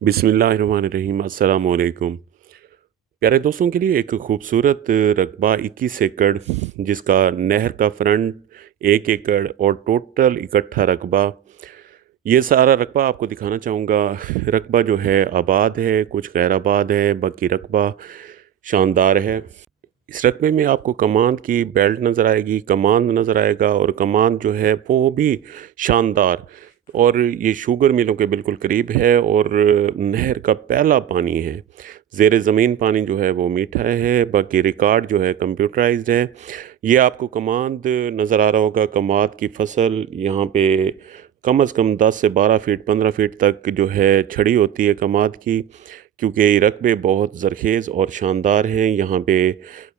बिस्मिल्लाहिर्रहमानिर्रहीम अस्सलाम वालेकुम। प्यारे दोस्तों के लिए एक खूबसूरत रकबा 21 एकड़ जिसका नहर का फ्रंट 1 एकड़ और टोटल इकट्ठा रकबा, ये सारा रकबा आपको दिखाना चाहूँगा। रकबा जो है आबाद है, कुछ गैर आबाद है, बाकी रकबा शानदार है। इस रकबे में आपको कमांद की बेल्ट नज़र आएगी, कमांद नज़र आएगा और कमांद जो है वो भी शानदार। और ये शुगर मिलों के बिल्कुल करीब है और नहर का पहला पानी है। ज़ेर ज़मीन पानी जो है वो मीठा है, बाकी रिकॉर्ड जो है कंप्यूटराइज्ड है। ये आपको कमांद नज़र आ रहा होगा, कमाद की फसल यहाँ पे कम से कम 10 से 12 फीट 15 फीट तक जो है छड़ी होती है कमाद की, क्योंकि ये रकबे बहुत ज़रखेज़ और शानदार हैं। यहाँ पे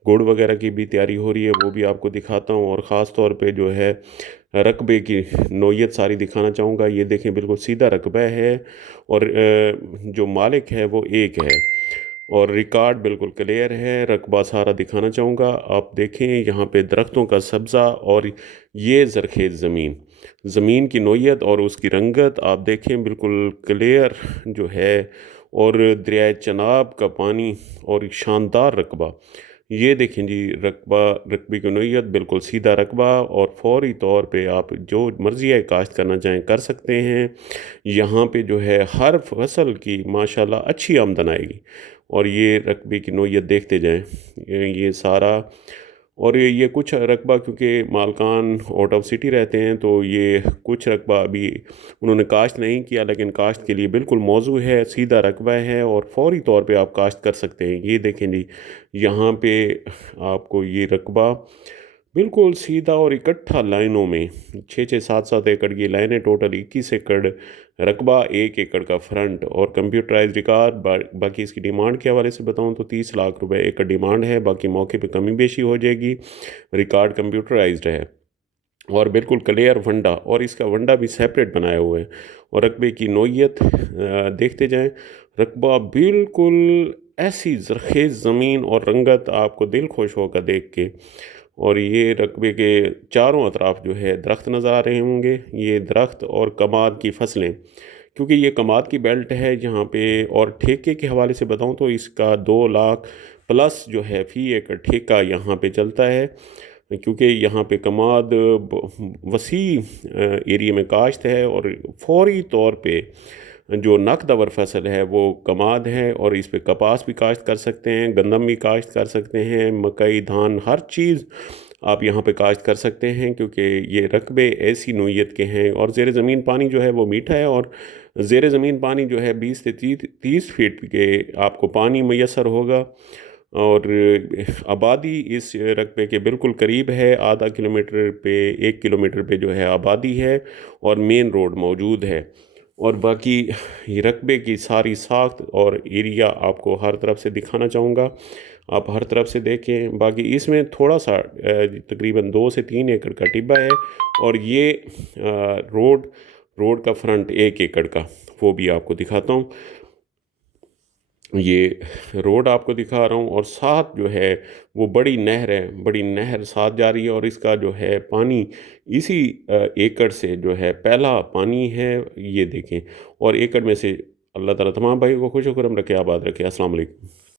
गुड़ वगैरह की भी तैयारी हो रही है, वो भी आपको दिखाता हूँ। और ख़ास तौर पे जो है रकबे की नौयत सारी दिखाना चाहूँगा। ये देखें, बिल्कुल सीधा रकबा है और जो मालिक है वो एक है और रिकॉर्ड बिल्कुल क्लियर है। रकबा सारा दिखाना चाहूँगा, आप देखें यहाँ पे दरख्तों का सब्ज़ा और ये ज़रखेज़ ज़मीन, ज़मीन की नौयत और उसकी रंगत आप देखें, बिल्कुल क्लियर जो है। और दरियाए चनाब का पानी और एक शानदार रकबा, ये देखें जी। रकबे की नौयत बिल्कुल सीधा रकबा और फौरी तौर पे आप जो मर्ज़ी है काश्त करना चाहें कर सकते हैं। यहाँ पे जो है हर फसल की माशाल्लाह अच्छी आमदन आएगी। और ये रकबे की नौयत देखते जाएं, ये सारा। और ये कुछ रकबा, क्योंकि मालकान आउट ऑफ सिटी रहते हैं, तो ये कुछ रकबा अभी उन्होंने काश्त नहीं किया, लेकिन काश्त के लिए बिल्कुल मौजू है, सीधा रकबा है और फौरी तौर पे आप काश्त कर सकते हैं। ये देखें जी, यहाँ पे आपको ये रकबा बिल्कुल सीधा और इकट्ठा लाइनों में 6-6 7-7 एकड़ की लाइनें, टोटल 21 एकड़ रकबा, 1 एकड़ का फ्रंट और कंप्यूटराइज रिकॉर्ड। बाकी इसकी डिमांड के हवाले से बताऊं तो 30 लाख रुपए एकड़ डिमांड है, बाकी मौके पे कमी बेशी हो जाएगी। रिकॉर्ड कंप्यूटराइज्ड है और बिल्कुल क्लियर वंडा, और इसका वंडा भी सेपरेट बनाया हुआ है। और रकबे की नौयत देखते जाएं, रकबा बिल्कुल ऐसी ज़रखेज़ ज़मीन और रंगत, आपको दिल खुश होगा देख के। और ये रकबे के चारों अतराफ जो है दरख्त नज़र आ रहे होंगे, ये दरख्त और कमाद की फसलें, क्योंकि ये कमाद की बेल्ट है यहाँ पे। और ठेके के हवाले से बताऊँ तो इसका 2 लाख प्लस जो है फ़ी एकड़ ठेका यहाँ पे चलता है, क्योंकि यहाँ पे कमाद वसी एरिया में काश्त है। और फौरी तौर पे जो नकदवर फसल है वो कमाद है, और इस पे कपास भी काश्त कर सकते हैं, गंदम भी काश्त कर सकते हैं, मकई धान हर चीज़ आप यहाँ पे काश्त कर सकते हैं, क्योंकि ये रकबे ऐसी नौयत के हैं। और ज़ेर ज़मीन पानी जो है वो मीठा है, और ज़ेर ज़मीन पानी जो है 20 से 30 फीट के आपको पानी मैसर होगा। और आबादी इस रकबे के बिल्कुल करीब है, आधा किलोमीटर पे 1 किलोमीटर पे जो है आबादी है और मेन रोड मौजूद है। और बाकी ये रकबे की सारी साख्त और एरिया आपको हर तरफ से दिखाना चाहूँगा, आप हर तरफ से देखें। बाकी इसमें थोड़ा सा तकरीबन 2 से 3 एकड़ का टिब्बा है, और ये रोड का फ्रंट 1 एकड़ का, वो भी आपको दिखाता हूँ। ये रोड आपको दिखा रहा हूँ, और साथ जो है वो बड़ी नहर है, बड़ी नहर साथ जा रही है, और इसका जो है पानी इसी एकड़ से जो है पहला पानी है, ये देखें। और एकड़ में से अल्लाह ताला तमाम भाई को खुश खुरम रखे, आबाद रखे। अस्सलाम वालेकुम।